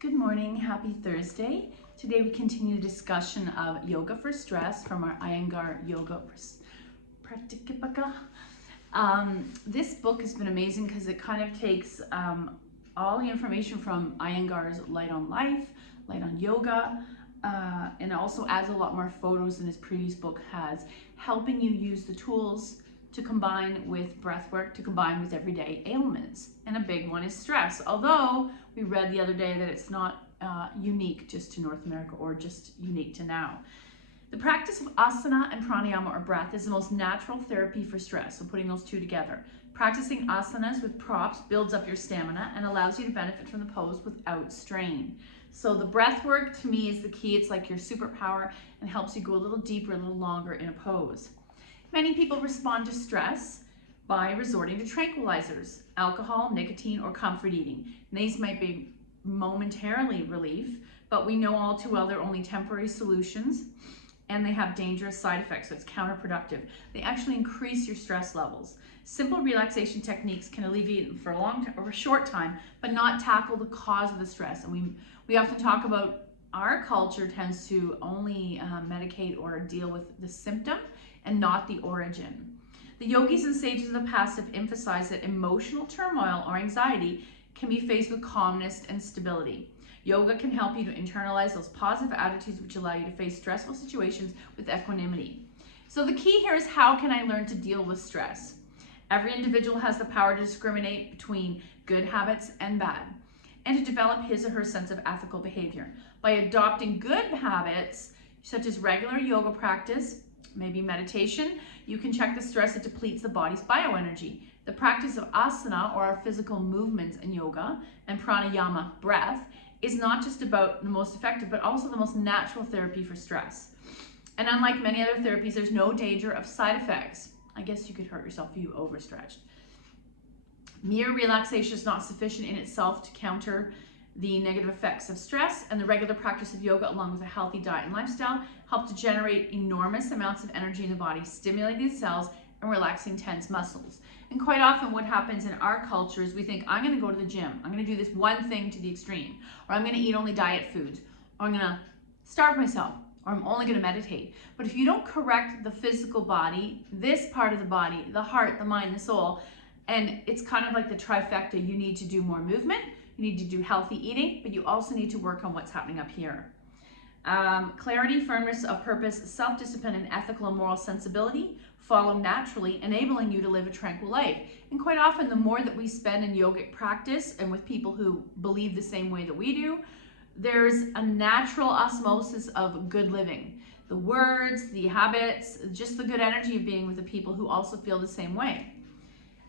Good morning, happy Thursday. Today we continue the discussion of yoga for stress from our Iyengar Yoga Pratikipaka. This book has been amazing because it kind of takes all the information from Iyengar's Light on Life, Light on Yoga, and also adds a lot more photos than his previous book has, helping you use the tools to combine with breath work, to combine with everyday ailments. And a big one is stress. Although we read the other day that it's not unique just to North America or just unique to now. The practice of asana and pranayama or breath is the most natural therapy for stress. So putting those two together. Practicing asanas with props builds up your stamina and allows you to benefit from the pose without strain. So the breath work to me is the key. It's like your superpower and helps you go a little deeper, a little longer in a pose. Many people respond to stress by resorting to tranquilizers, alcohol, nicotine, or comfort eating. And these might be momentarily relief, but we know all too well they're only temporary solutions and they have dangerous side effects, so it's counterproductive. They actually increase your stress levels. Simple relaxation techniques can alleviate them for a long time or a short time, but not tackle the cause of the stress. And we often talk about our culture tends to only medicate or deal with the symptom and not the origin. The yogis and sages of the past have emphasized that emotional turmoil or anxiety can be faced with calmness and stability. Yoga can help you to internalize those positive attitudes which allow you to face stressful situations with equanimity. So the key here is, how can I learn to deal with stress? Every individual has the power to discriminate between good habits and bad, and to develop his or her sense of ethical behavior. By adopting good habits, such as regular yoga practice, maybe meditation, you can check the stress that depletes the body's bioenergy. The practice of asana, or our physical movements in yoga, and pranayama, breath, is not just about the most effective, but also the most natural therapy for stress. And unlike many other therapies, there's no danger of side effects. I guess you could hurt yourself if you overstretched. Mere relaxation is not sufficient in itself to counter the negative effects of stress, and the regular practice of yoga along with a healthy diet and lifestyle help to generate enormous amounts of energy in the body, stimulating the cells and relaxing tense muscles. And quite often what happens in our culture is we think, I'm going to go to the gym, I'm going to do this one thing to the extreme, or I'm going to eat only diet foods, or I'm going to starve myself, or I'm only going to meditate. But if you don't correct the physical body, this part of the body, the heart, the mind, the soul, and it's kind of like the trifecta, you need to do more movement, you need to do healthy eating, but you also need to work on what's happening up here. Clarity, firmness of purpose, self-discipline, and ethical and moral sensibility follow naturally, enabling you to live a tranquil life. And quite often, the more that we spend in yogic practice and with people who believe the same way that we do, there's a natural osmosis of good living. The words, the habits, just the good energy of being with the people who also feel the same way.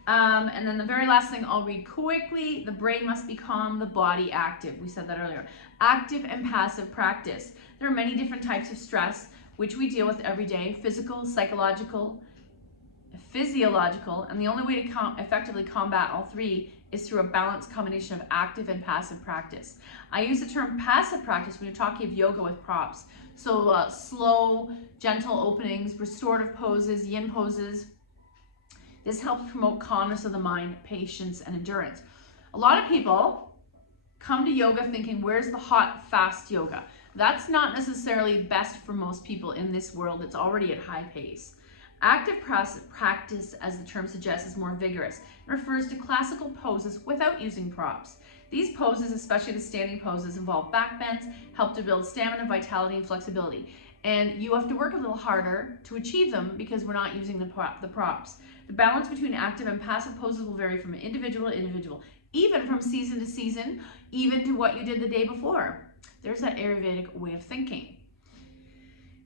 And then the very last thing I'll read quickly, the brain must be calm, the body active. We said that earlier. Active and passive practice. There are many different types of stress which we deal with every day: physical, psychological, physiological, and the only way to effectively combat all three is through a balanced combination of active and passive practice. I use the term passive practice when you're talking of yoga with props. So slow, gentle openings, restorative poses, yin poses. This helps promote calmness of the mind, patience, and endurance. A lot of people come to yoga thinking, where's the hot, fast yoga? That's not necessarily best for most people in this world. It's already at high pace. Active practice, as the term suggests, is more vigorous. It refers to classical poses without using props. These poses, especially the standing poses, involve back bends, help to build stamina, vitality, and flexibility. And you have to work a little harder to achieve them because we're not using the props. The balance between active and passive poses will vary from individual to individual, even from season to season, even to what you did the day before. There's that Ayurvedic way of thinking.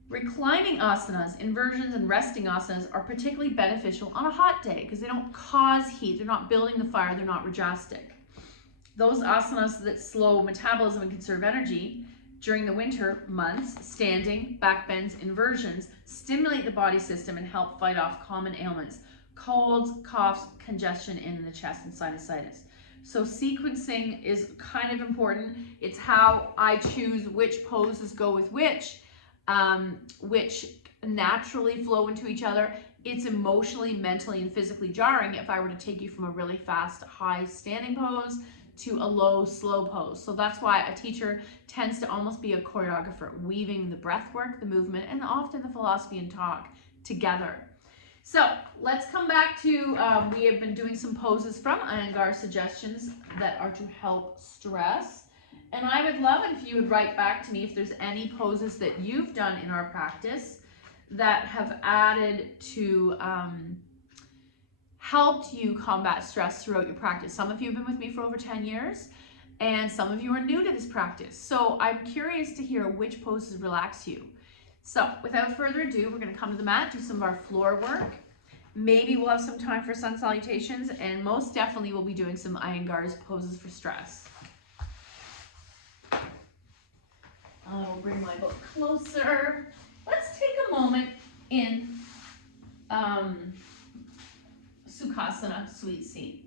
Reclining asanas, inversions, and resting asanas are particularly beneficial on a hot day because they don't cause heat, they're not building the fire, they're not rajastic. Those asanas that slow metabolism and conserve energy during the winter months, standing, back bends, inversions, stimulate the body system and help fight off common ailments: colds, coughs, congestion in the chest, and sinusitis. So sequencing is kind of important. It's how I choose which poses go with which naturally flow into each other. It's emotionally, mentally, and physically jarring if I were to take you from a really fast, high standing pose to a low, slow pose. So that's why a teacher tends to almost be a choreographer, weaving the breath work, the movement, and often the philosophy and talk together. So let's come back to, we have been doing some poses from Iyengar suggestions that are to help stress. And I would love it if you would write back to me if there's any poses that you've done in our practice that have added to, helped you combat stress throughout your practice. Some of you have been with me for over 10 years, and some of you are new to this practice. So I'm curious to hear which poses relax you. So without further ado, we're going to come to the mat, do some of our floor work. Maybe we'll have some time for sun salutations, and most definitely we'll be doing some Iyengar's poses for stress. I will bring my book closer. Let's take a moment in Sukhasana, sweet seat.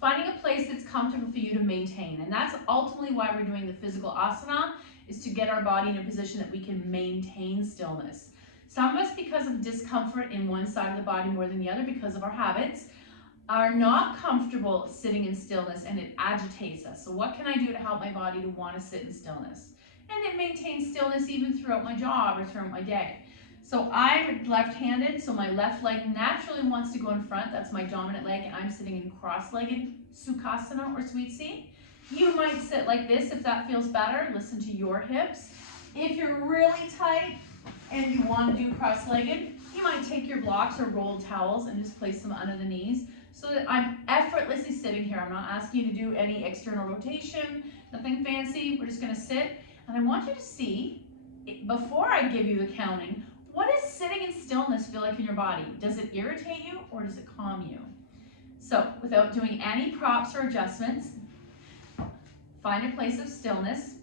Finding a place that's comfortable for you to maintain, and that's ultimately why we're doing the physical asana, is to get our body in a position that we can maintain stillness. Some of us, because of discomfort in one side of the body more than the other because of our habits, are not comfortable sitting in stillness, and it agitates us. So what can I do to help my body to want to sit in stillness? And it maintains stillness even throughout my job or throughout my day. So I'm left-handed, so my left leg naturally wants to go in front. That's my dominant leg, and I'm sitting in cross-legged Sukhasana or sweet seat. You might sit like this if that feels better. Listen to your hips. If you're really tight and you want to do cross-legged, you might take your blocks or rolled towels and just place them under the knees so that I'm effortlessly sitting here. I'm not asking you to do any external rotation, nothing fancy. We're just going to sit, and I want you to see, before I give you the counting, what does sitting in stillness feel like in your body? Does it irritate you or does it calm you? So without doing any props or adjustments, find a place of stillness.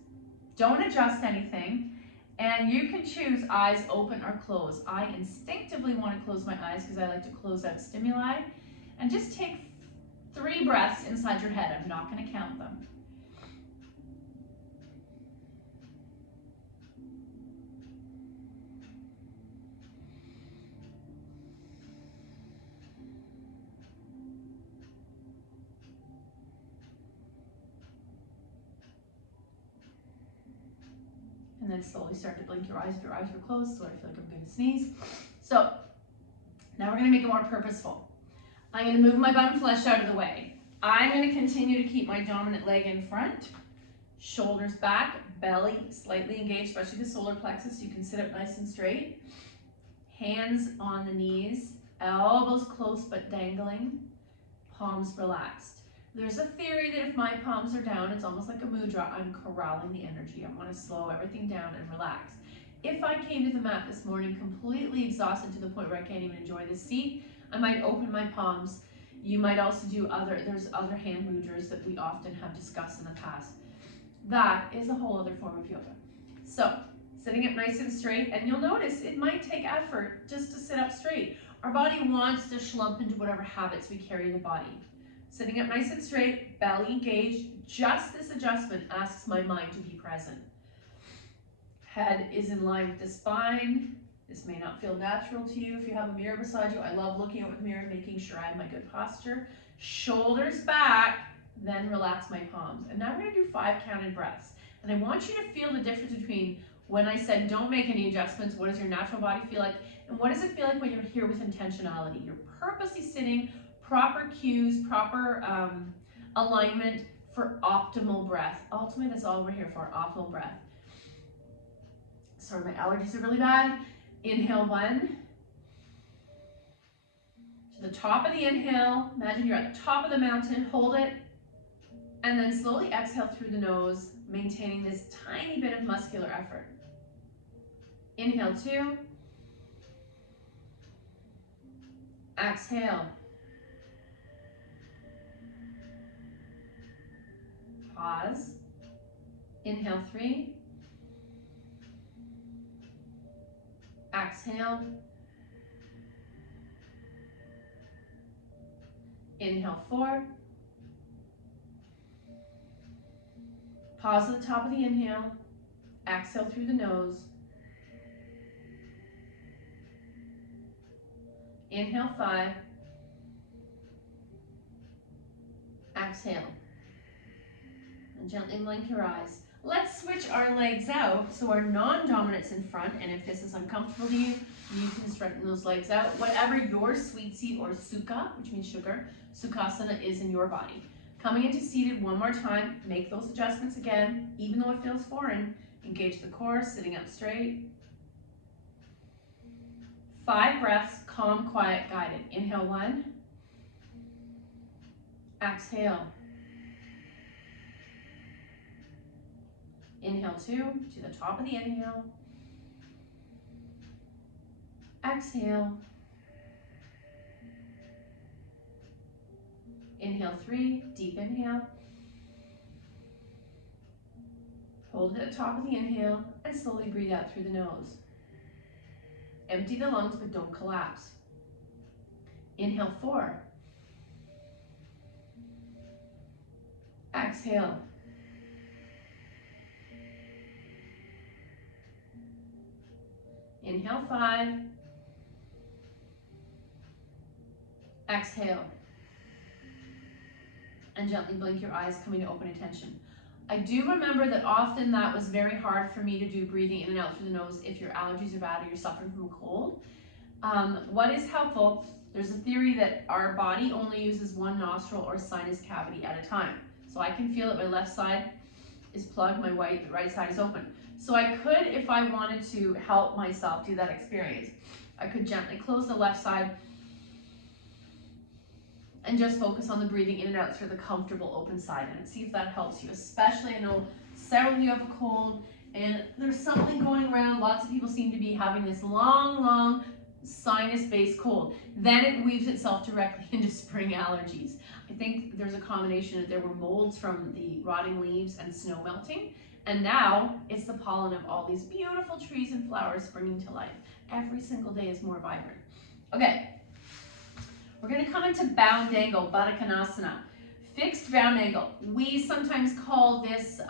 Don't adjust anything. And you can choose eyes open or closed. I instinctively want to close my eyes because I like to close out stimuli. And just take 3 breaths inside your head. I'm not going to count them. And then slowly start to blink your eyes if your eyes are closed, so I feel like I'm going to sneeze. So now we're going to make it more purposeful. I'm going to move my bum flesh out of the way. I'm going to continue to keep my dominant leg in front, shoulders back, belly slightly engaged, especially the solar plexus. You can sit up nice and straight. Hands on the knees, elbows close but dangling, palms relaxed. There's a theory that if my palms are down, it's almost like a mudra. I'm corralling the energy. I want to slow everything down and relax. If I came to the mat this morning completely exhausted to the point where I can't even enjoy the seat, I might open my palms. You might also do there's other hand mudras that we often have discussed in the past. That is a whole other form of yoga. So, sitting up nice and straight, and you'll notice it might take effort just to sit up straight. Our body wants to slump into whatever habits we carry in the body. Sitting up nice and straight, belly engaged, just this adjustment asks my mind to be present. Head is in line with the spine. This may not feel natural to you if you have a mirror beside you. I love looking at the mirror and making sure I have my good posture. Shoulders back, then relax my palms. And now we're going to do 5 counted breaths. And I want you to feel the difference between when I said don't make any adjustments, what does your natural body feel like, and what does it feel like when you're here with intentionality. You're purposely sitting, proper cues, proper alignment for optimal breath. Ultimately, that's all we're here for, optimal breath. Sorry, my allergies are really bad. Inhale 1. To the top of the inhale, imagine you're at the top of the mountain, hold it, and then slowly exhale through the nose, maintaining this tiny bit of muscular effort. Inhale 2. Exhale. Pause. Inhale 3. Exhale. Inhale 4. Pause at the top of the inhale. Exhale through the nose. Inhale 5. Exhale. And gently blink your eyes. Let's switch our legs out. So our non-dominant's in front, and if this is uncomfortable to you, you can straighten those legs out. Whatever your sweet seat or sukha, which means sugar, sukhasana is in your body. Coming into seated one more time, make those adjustments again, even though it feels foreign. Engage the core, sitting up straight. 5 breaths, calm, quiet, guided. Inhale 1. Exhale. Inhale 2 to the top of the inhale. Exhale. Inhale 3, deep inhale. Hold it at the top of the inhale and slowly breathe out through the nose. Empty the lungs but don't collapse. Inhale 4. Exhale. Inhale 5. Exhale. And gently blink your eyes, coming to open attention. I do remember that often that was very hard for me to do, breathing in and out through the nose if your allergies are bad or you're suffering from a cold. What is helpful, there's a theory that our body only uses one nostril or sinus cavity at a time. So I can feel that my left side is plugged, my right side is open. So I could, if I wanted to help myself do that experience, I could gently close the left side and just focus on the breathing in and out through the comfortable open side and see if that helps you. Especially, I know several of you have a cold and there's something going around. Lots of people seem to be having this long sinus-based cold. Then it weaves itself directly into spring allergies. I think there's a combination that there were molds from the rotting leaves and snow melting. And now it's the pollen of all these beautiful trees and flowers springing to life. Every single day is more vibrant. Okay. We're going to come into bound angle, Baddha Konasana. Fixed bound angle. We sometimes call this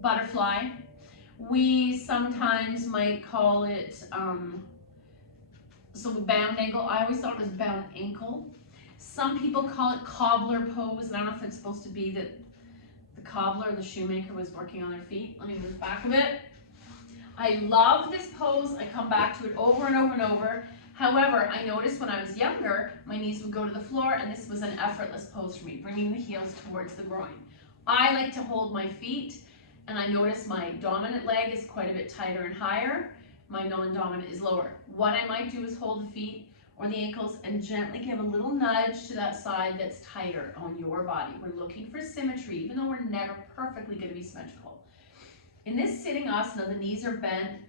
butterfly. We sometimes might call it, so bound angle, I always thought it was bound ankle. Some people call it cobbler pose. I don't know if it's supposed to be that the cobbler or the shoemaker was working on their feet. Let me move back a bit. I love this pose. I come back to it over and over and over. However, I noticed when I was younger, my knees would go to the floor and this was an effortless pose for me, bringing the heels towards the groin. I like to hold my feet and I notice my dominant leg is quite a bit tighter and higher. My non-dominant is lower. What I might do is hold the feet or the ankles and gently give a little nudge to that side that's tighter on your body. We're looking for symmetry, even though we're never perfectly going to be symmetrical. In this sitting asana, the knees are bent.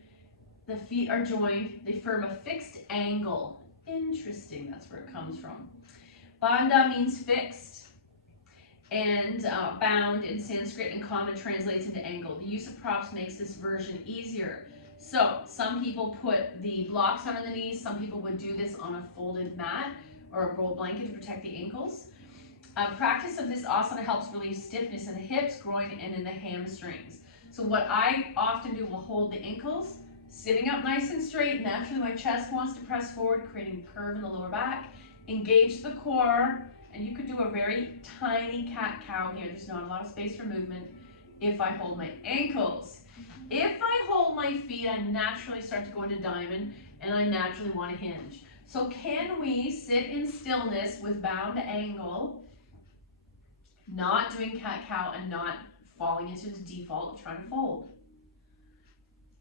The feet are joined, they form a fixed angle. Interesting, that's where it comes from. Bandha means fixed, and bound in Sanskrit and Kannada translates into angle. The use of props makes this version easier. So some people put the blocks under the knees, some people would do this on a folded mat or a rolled blanket to protect the ankles. Practice of this asana helps relieve stiffness in the hips, groin, and in the hamstrings. So what I often do will hold the ankles, sitting up nice and straight. Naturally, my chest wants to press forward, creating curve in the lower back. Engage the core, and you could do a very tiny cat-cow here. There's not a lot of space for movement if I hold my ankles. If I hold my feet, I naturally start to go into diamond, and I naturally want to hinge. So can we sit in stillness with bound angle, not doing cat-cow and not falling into the default of trying to fold?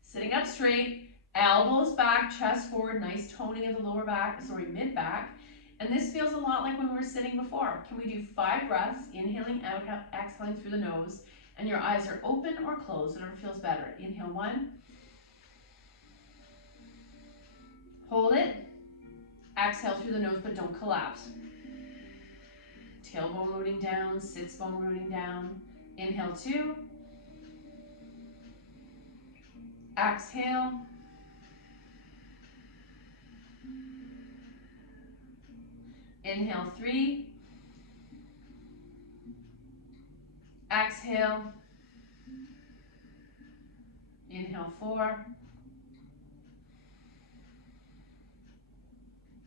Sitting up straight, elbows back, chest forward, nice toning of the lower back, mid-back. And this feels a lot like when we were sitting before. Can we do 5 breaths, inhaling out, exhaling through the nose, and your eyes are open or closed, whatever feels better. Inhale 1. Hold it. Exhale through the nose, but don't collapse. Tailbone rooting down, sits bone rooting down. Inhale 2. Exhale. Inhale 3. Exhale. Inhale 4.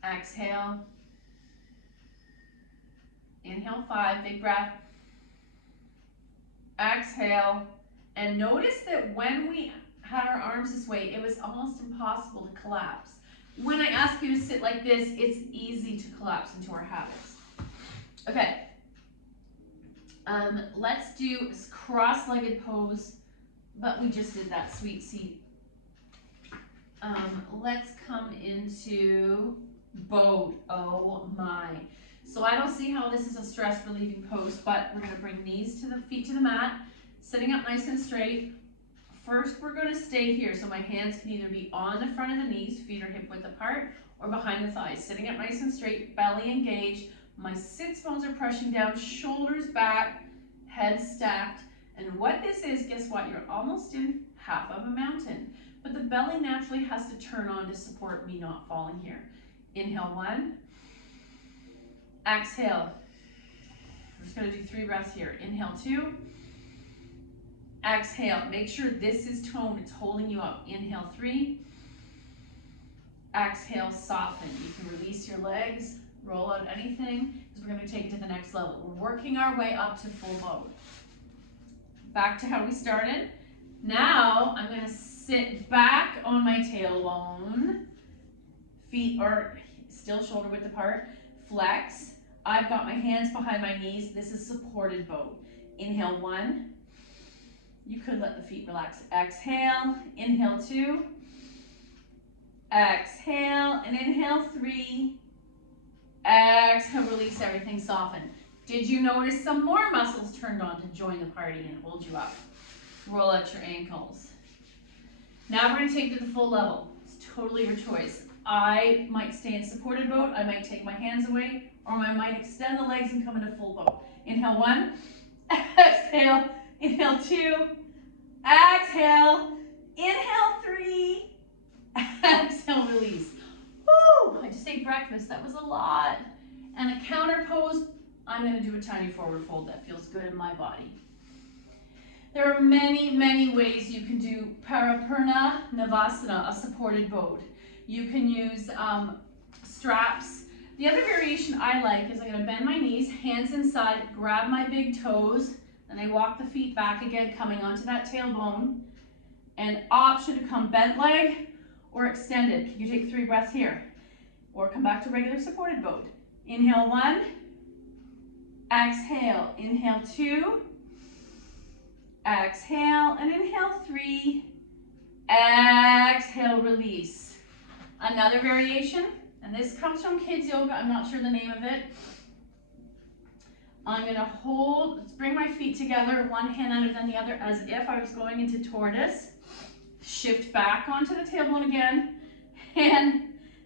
Exhale. Inhale 5, big breath. exhale. And notice that when we had our arms this way, it was almost impossible to collapse. When I ask you to sit like this, it's easy to collapse into our habits. Okay. Let's do a cross-legged pose, but we just did that sweet seat. Let's come into boat. Oh my. So I don't see how this is a stress relieving pose, but we're going to bring knees to the feet to the mat, sitting up nice and straight. First, we're going to stay here. So my hands can either be on the front of the knees, feet are hip width apart, or behind the thighs. Sitting up nice and straight, belly engaged. My sits bones are pressing down, shoulders back, head stacked. And what this is, guess what? You're almost in half of a mountain. But the belly naturally has to turn on to support me not falling here. Inhale 1. Exhale. We're just going to do 3 breaths here. Inhale 2. Exhale. Make sure this is toned. It's holding you up. Inhale 3. Exhale, soften. You can release your legs, roll out anything, because we're going to take it to the next level. We're working our way up to full boat. Back to how we started. Now I'm going to sit back on my tailbone. Feet are still shoulder width apart. Flex. I've got my hands behind my knees. This is supported boat. Inhale 1. You could let the feet relax. Exhale. Inhale 2. Exhale. And inhale 3. Exhale. Release everything. Soften. Did you notice some more muscles turned on to join the party and hold you up? Roll out your ankles. Now we're going to take it to the full level. It's totally your choice. I might stay in supported boat. I might take my hands away, or I might extend the legs and come into full boat. Inhale 1. Exhale. Inhale 2. Exhale. Inhale 3. Exhale. Release. Woo! I just ate breakfast. That was a lot. And a counter pose. I'm going to do a tiny forward fold. That feels good in my body. There are many, many ways you can do Paripurna Navasana, a supported boat. You can use straps. The other variation I like is I'm going to bend my knees, hands inside, grab my big toes, and I walk the feet back again, coming onto that tailbone. And option to come bent leg or extended. You take 3 breaths here. Or come back to regular supported boat. Inhale 1. Exhale. Inhale 2. Exhale. And inhale 3. Exhale. Release. Another variation. And this comes from kids yoga. I'm not sure the name of it. I'm going to hold, let's bring my feet together, one hand under than the other, as if I was going into tortoise. Shift back onto the tailbone again. And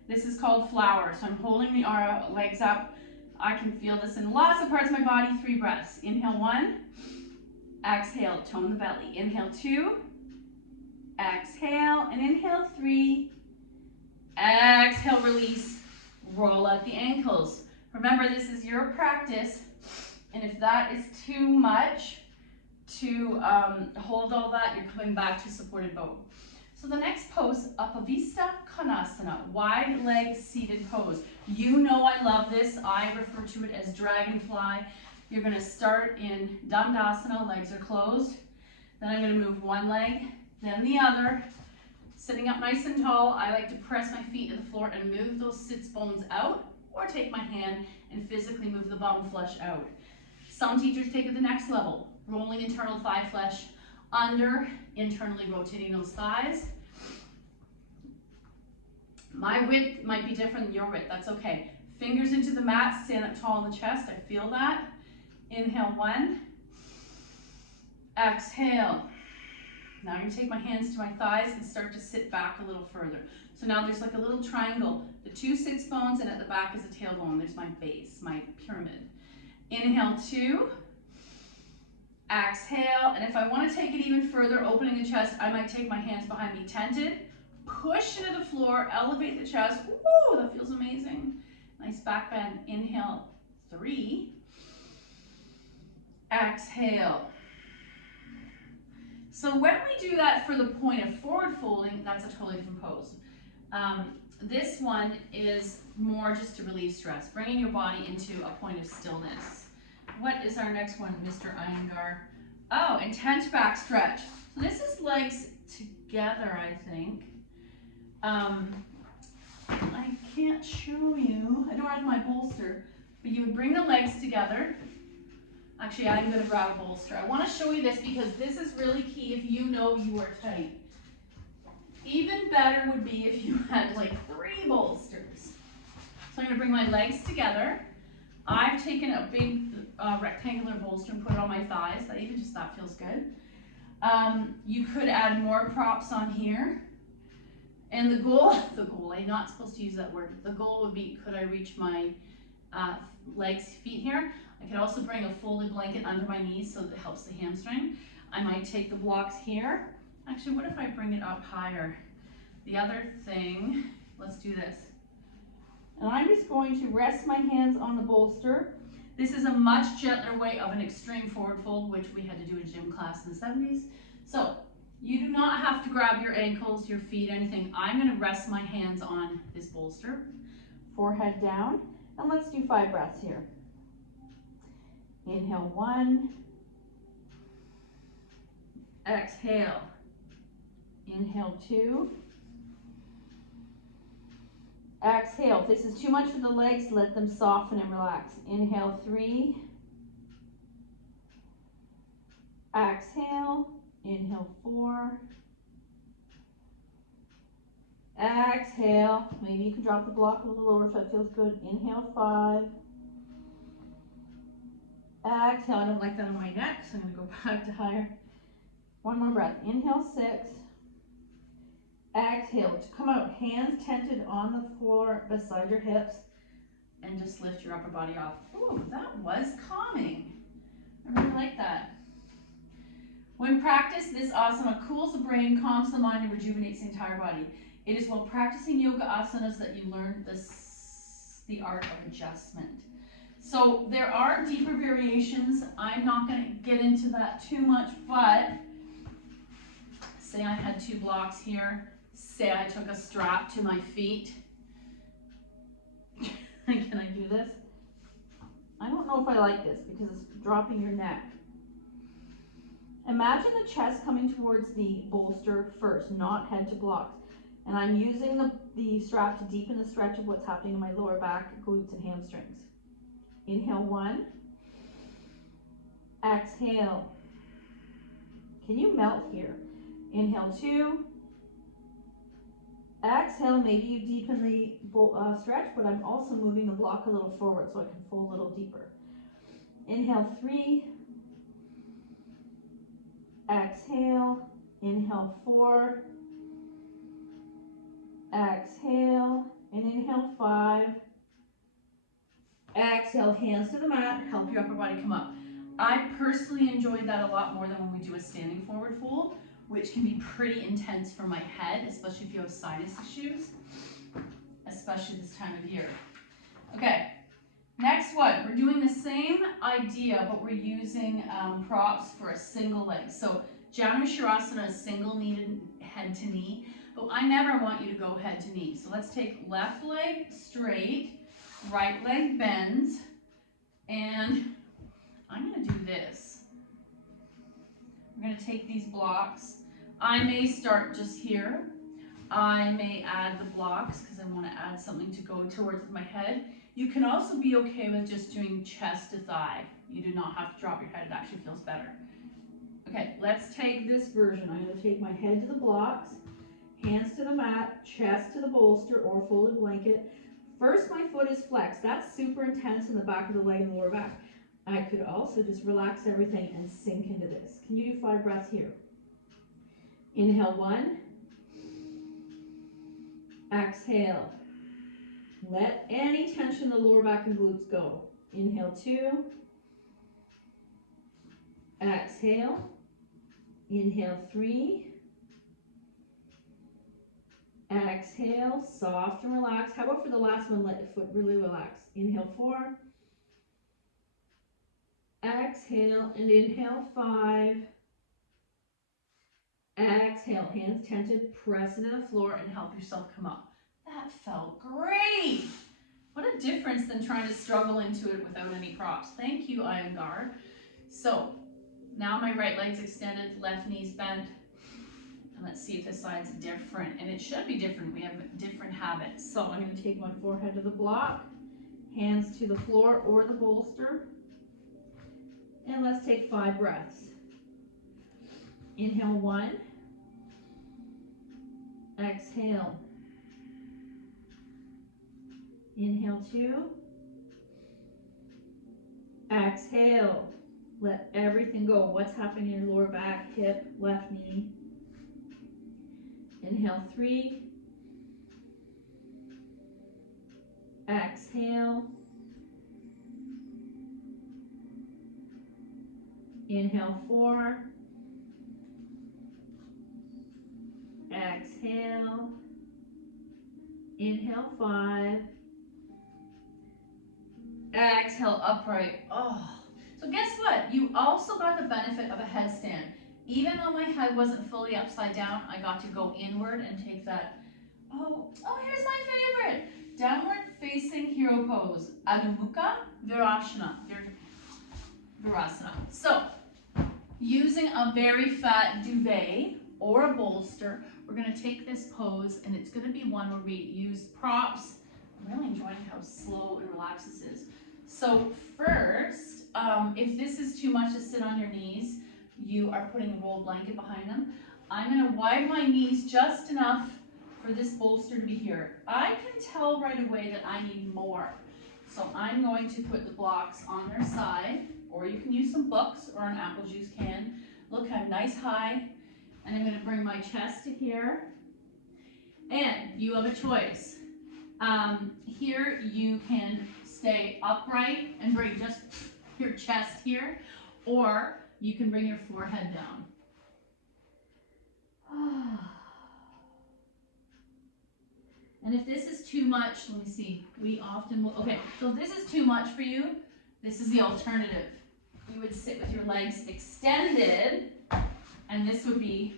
this is called flower. So I'm holding the legs up. I can feel this in lots of parts of my body. 3 breaths. Inhale 1. Exhale, tone the belly. Inhale 2. Exhale, and inhale 3. Exhale, release. Roll out the ankles. Remember, this is your practice. And if that is too much to hold all that, you're coming back to supported boat. So the next pose, Upavista Konasana, wide leg seated pose. You know I love this. I refer to it as dragonfly. You're going to start in Dandasana, legs are closed. Then I'm going to move one leg, then the other. Sitting up nice and tall, I like to press my feet to the floor and move those sits bones out, or take my hand and physically move the bottom flesh out. Some teachers take it to the next level, rolling internal thigh flesh under, internally rotating those thighs. My width might be different than your width, that's okay. Fingers into the mat, stand up tall in the chest, I feel that. Inhale 1, exhale. Now I'm going to take my hands to my thighs and start to sit back a little further. So now there's like a little triangle, the 2 sits bones, and at the back is a tailbone. There's my base, my pyramid. Inhale 2, exhale, and if I want to take it even further, opening the chest, I might take my hands behind me, tented, push into the floor, elevate the chest. Woo, that feels amazing. Nice back bend. Inhale 3, exhale. So when we do that for the point of forward folding, that's a totally different pose. This one is more just to relieve stress, bringing your body into a point of stillness. What is our next one, Mr. Iyengar? Oh, intense back stretch. So this is legs together, I think. I can't show you. I don't have my bolster, but you would bring the legs together. Actually, I'm going to grab a bolster. I want to show you this because this is really key if you know you are tight. Even better would be if you had like 3 bolsters. So I'm going to bring my legs together. I've taken a big rectangular bolster and put it on my thighs. That feels good. You could add more props on here. And the goal, I'm not supposed to use that word. The goal would be, could I reach my legs, feet here? I could also bring a folded blanket under my knees so that it helps the hamstring. I might take the blocks here. Actually, what if I bring it up higher? The other thing, let's do this. And I'm just going to rest my hands on the bolster. This is a much gentler way of an extreme forward fold, which we had to do in gym class in the 70s. So you do not have to grab your ankles, your feet, anything. I'm going to rest my hands on this bolster. Forehead down. And let's do 5 breaths here. Inhale 1. Exhale. Inhale 2. Exhale. If this is too much for the legs, let them soften and relax. Inhale 3. Exhale. Inhale 4. Exhale. Maybe you can drop the block a little lower if that feels good. Inhale 5. Exhale. I don't like that on my neck, so I'm going to go back to higher. One more breath. Inhale 6. Exhale. To come out, hands tented on the floor beside your hips, and just lift your upper body off. Ooh, that was calming. I really like that. When practiced, this asana cools the brain, calms the mind, and rejuvenates the entire body. It is while practicing yoga asanas that you learn the art of adjustment. So there are deeper variations. I'm not going to get into that too much, but say I had 2 blocks here. Say I took a strap to my feet. Can I do this? I don't know if I like this because it's dropping your neck. Imagine the chest coming towards the bolster first, not head to blocks. And I'm using the strap to deepen the stretch of what's happening in my lower back, glutes, and hamstrings. Inhale 1. Exhale. Can you melt here? Inhale 2. Exhale, maybe you deepen the stretch, but I'm also moving the block a little forward so I can fold a little deeper. Inhale 3. Exhale. Inhale 4. Exhale. And inhale 5. Exhale, hands to the mat. Help your upper body come up. I personally enjoy that a lot more than when we do a standing forward fold, which can be pretty intense for my head, especially if you have sinus issues, especially this time of year. Okay, next one. We're doing the same idea, but we're using props for a single leg. So Janushirasana is single kneed head to knee, but I never want you to go head to knee. So let's take left leg straight, right leg bends, and I'm going to do this. I'm going to take these blocks. I may start just here. I may add the blocks because I want to add something to go towards my head. You can also be okay with just doing chest to thigh. You do not have to drop your head. It actually feels better. Okay, let's take this version. I'm going to take my head to the blocks, hands to the mat, chest to the bolster or folded blanket. First, my foot is flexed. That's super intense in the back of the leg and the lower back. I could also just relax everything and sink into this. Can you do 5 breaths here? Inhale 1. Exhale. Let any tension in the lower back and glutes go. Inhale 2. Exhale. Inhale 3. Exhale, soft and relaxed. How about for the last one, let the foot really relax. Inhale 4. Exhale and inhale 5. Exhale, hands tented, press into the floor and help yourself come up. That felt great. What a difference than trying to struggle into it without any props. Thank you, Iyengar. So Now my right leg's extended, left knee's bent. And let's see if this side's different. And it should be different. We have different habits. So I'm going to take my forehead to the block, hands to the floor or the bolster. And let's take 5 breaths. Inhale 1. Exhale. Inhale 2. Exhale. Let everything go. What's happening in your lower back, hip, left knee. Inhale 3. Exhale. Inhale 4. Exhale. Inhale 5. Exhale upright. Oh. So guess what? You also got the benefit of a headstand. Even though my head wasn't fully upside down, I got to go inward and take that. Oh, here's my favorite. Downward facing hero pose. Adho Mukha Virasana. Virasana. So, using a very fat duvet or a bolster, we're going to take this pose, and it's going to be one where we use props. I'm really enjoying how slow and relaxed this is. So first, if this is too much to sit on your knees, you are putting a rolled blanket behind them. I'm going to widen my knees just enough for this bolster to be here. I can tell right away that I need more. So I'm going to put the blocks on their side, or you can use some books or an apple juice can. Look, I'm nice high, and I'm going to bring my chest to here. And you have a choice. Here you can stay upright and bring just your chest here, or you can bring your forehead down. And if this is too much, let me see, we often will, okay, so if this is too much for you, this is the alternative. You would sit with your legs extended, and this would be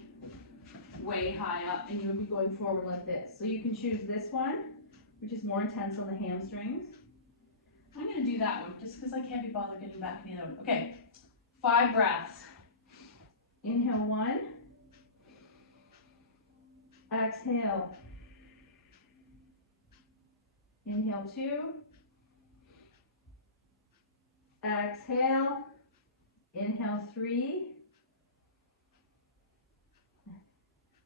way high up, and you would be going forward like this. So you can choose this one, which is more intense on the hamstrings. I'm going to do that one just because I can't be bothered getting back in the other one. Okay, 5 breaths. Inhale 1. Exhale. Inhale 2. Exhale. Inhale 3.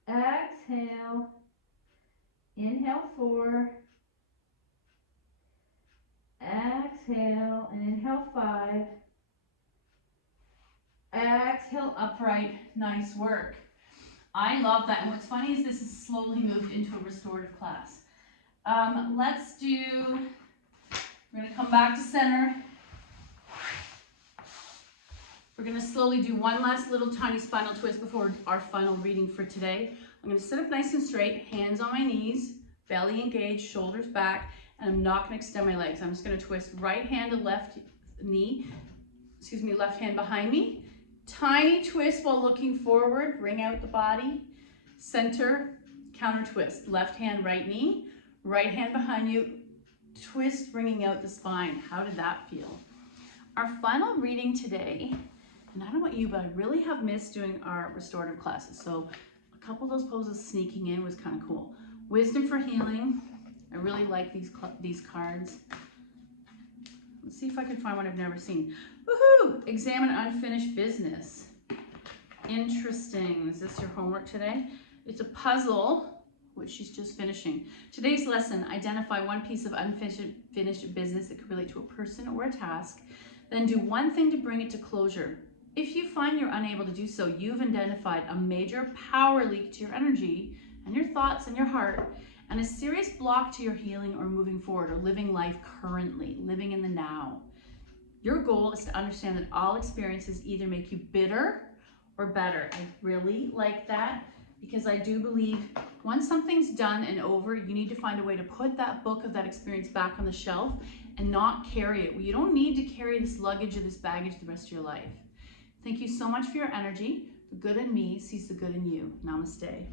Exhale. Inhale 4. Exhale and inhale 5. Exhale upright. Nice work. I love that. And what's funny is this has slowly moved into a restorative class. We're going to come back to center. We're going to slowly do one last little tiny spinal twist before our final reading for today. I'm going to sit up nice and straight, hands on my knees, belly engaged, shoulders back, and I'm not going to extend my legs. I'm just going to twist right hand to left knee, left hand behind me. Tiny twist while looking forward, bring out the body. Center, counter twist. Left hand, right knee, right hand behind you. Twist, bringing out the spine. How did that feel? Our final reading today, and I don't know about you, but I really have missed doing our restorative classes. So a couple of those poses sneaking in was kind of cool. Wisdom for healing. I really like these cards. Let's see if I can find one I've never seen. Woohoo! Examine unfinished business. Interesting. Is this your homework today? It's a puzzle, which she's just finishing. Today's lesson, identify one piece of unfinished business that could relate to a person or a task. Then do one thing to bring it to closure. If you find you're unable to do so, you've identified a major power leak to your energy and your thoughts and your heart, and a serious block to your healing or moving forward or living life currently, living in the now. Your goal is to understand that all experiences either make you bitter or better. I really like that because I do believe once something's done and over, you need to find a way to put that book of that experience back on the shelf and not carry it. You don't need to carry this luggage or this baggage the rest of your life. Thank you so much for your energy. The good in me sees the good in you. Namaste.